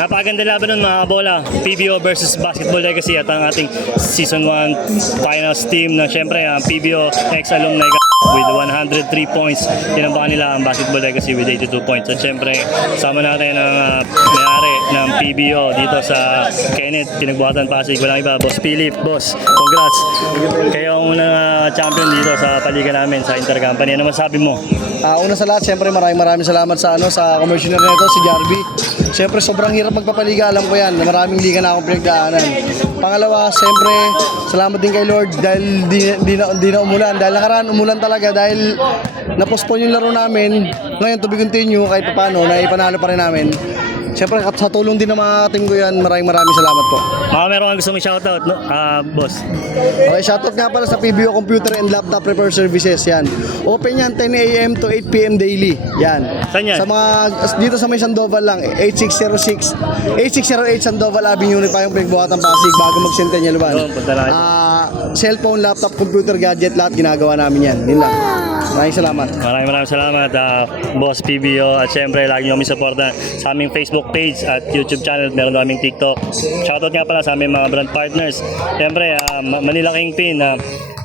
Napakaganda laban nun mga bola. PBO versus Basketball Legacy at ang ating Season 1 Finals team na syempre ang PBO ex-alumni with 103 points. Tinambakan nila ang Basketball Legacy with 82 points. At syempre, sama natin ang may-ari ng PBO dito sa Kenneth, Pinagbuhatan Pasig. Walang iba, Boss Philip. Boss, congrats. Kayo ang unang champion dito sa paliga namin sa Intercompany. Ano masabi mo? Una sa lahat, siyempre maraming salamat sa commissioner nito, si Jarby. Siyempre sobrang hirap magpapaliga, alam ko yan. Maraming liga na akong pinagdaanan. Pangalawa, siyempre salamat din kay Lord dahil di na umulan. Dahil nakaraan umulan talaga dahil na-postpone yung laro namin. Ngayon to be continue kahit paano na ipanalo pa rin namin. Siyempre sa tulong din ng mga team ko yan, maraming salamat po. Meron kang gusto mong shoutout, no? Boss. Okay, shoutout nga pala sa PBO Computer and Laptop Repair Services yan. Open yan 10 a.m. to 8 p.m. daily. Yan. Saan yan? Sa mga dito sa may Sandoval lang, 8608 Sandoval Avenue pa yung Pinagbuhatan Pasig bago mag-Centennial One. Doon, punta na kayo. Cellphone, laptop, computer, gadget, lahat ginagawa namin yan. Yun lang. Maraming salamat. Maraming salamat, Boss PBO. At syempre, lagi nyo kami supportan sa aming Facebook page at YouTube channel. Meron na kaming TikTok. Shoutout nga pala sa aming mga brand partners. Syempre, Manila Kingpin,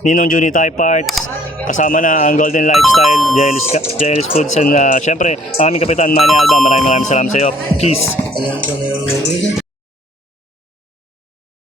Ninong Juni Thai Parts, kasama na ang Golden Lifestyle, JLS Foods, and syempre, ang aming kapitan, Manny Alba. Maraming salamat sa iyo. Peace.